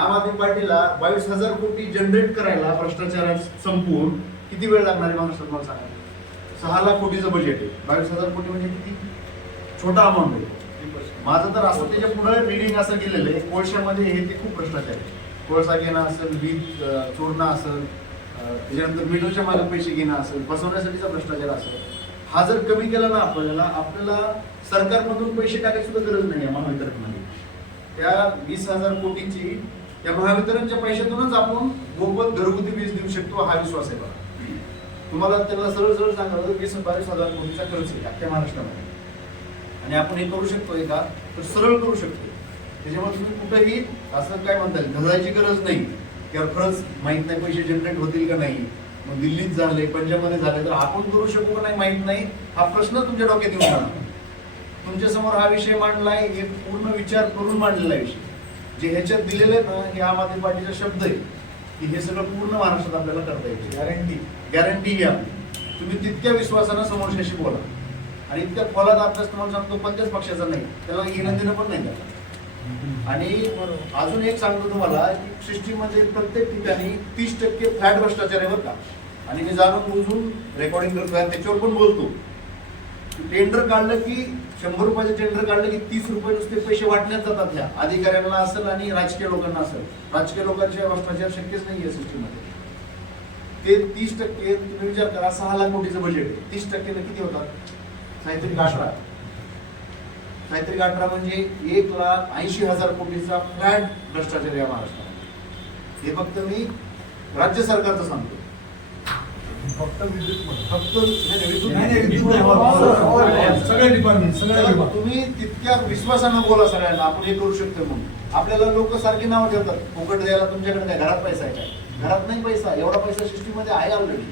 आम आदमी पार्टीला बावीस हजार कोटी जनरेट करायला भ्रष्टाचार संपवून किती वेळ लागणार आहे महाराष्ट्रात मला सांगा? सहा लाख कोटीचं बजेट आहे. बावीस हजार कोटी म्हणजे किती? छोटा अमाऊंट आहे. माझं तर असं त्याच्या पुढं रिडिंग असं गेलेलं आहे. कोळशामध्ये हे ते खूप भ्रष्टाचार आहे. कोळसा घेणं असेल वीज चोरणं असेल त्याच्यानंतर मीटरच्या मागे पैसे घेणं असेल बसवण्यासाठीचा भ्रष्टाचार असेल. हा जर कमी केला ना आपल्याला आपल्याला सरकारमधून पैसे टाकायची सुद्धा गरज नाही आहे महावितरणमध्ये त्या वीस हजार कोटीची त्या महावितरणच्या पैशातूनच आपण मोफत घरगुती वीज देऊ शकतो हा विश्वास आहे बघा. तुम्हाला त्याला सरळ सरळ सांगावं वीस बावीस हजार कोटीचा खर्च आहे अख्ख्या महाराष्ट्रामध्ये. आणि आपण हे करू शकतोय का तर सरळ करू शकतो. त्याच्यामुळे तुम्ही कुठेही असं काय म्हणता येईल घालायची गरज नाही. किंवा खरंच माहीत नाही पैसे जनरेट होतील का नाही. मग दिल्लीत झाले पंजाबमध्ये झाले तर आपण करू शकू का नाही माहीत नाही. हा प्रश्न तुमच्या डोक्यात येऊन राहणार तुमच्यासमोर हा विषय मांडलाय हे पूर्ण विचार करून मांडलेला आहे विषय. जे ह्याच्यात दिलेले आहेत ना हे आम आदमी पार्टीचा शब्द आहे. की हे सगळं पूर्ण महाराष्ट्रात आपल्याला करता येईल. गॅरंटी गॅरंटी ही आपली. तुम्ही तितक्या विश्वासानं समोरच्याशी बोला. आणि इतक्या खोलात अभ्यास तुम्हाला सांगतो कोणत्याच पक्षाचा नाही. त्याला घेणं देणं पण नाही त्याला आणि अजून एक सांगतो तुम्हाला की सिस्टीममध्ये प्रत्येक ठिकाणी तीस टक्के फ्लॅट भ्रष्टाचार आहे बरं का. आणि मी जाणून बुजून रेकॉर्डिंग करतो त्याच्यावर पण बोलतो. टेंडर काढलं की शंभर रुपयाचं टेंडर काढलं की तीस रुपये नुसते पैसे वाटण्यात जातात ह्या. अधिकाऱ्यांना असेल आणि राजकीय लोकांना असेल. राजकीय लोकांच्या भ्रष्टाचार शक्यच नाही या सिस्टीममध्ये. ते तीस टक्के तुम्ही विचार करा सहा लाख कोटीचं बजेट आहे. तीस टक्के किती होतात. साहित्रिक गाठरा साहित्रिक गाठरा म्हणजे एक लाख ऐंशी हजार कोटीचा फ्लॅट भ्रष्टाचार या महाराष्ट्रात हे फक्त मी राज्य सरकारचं सांगतो. फक्त विद्युत. फक्त नाही, नाही, विद्युत नाही, नाही, नाही. विद्युत नाही. all- all- all- सगळे डिपार्टमेंट सगळे तर विभाग तुम्ही तितक्या विश्वासानं बोला सगळ्यांना आपण हे करू शकतो म्हणून आपल्याला लोक सारखी नावं ठेवतात फुकट द्यायला तुमच्याकडे काय घरात पैसा आहे काय घरात नाही पैसा एवढा पैसा सिस्टीममध्ये आहे ऑलरेडी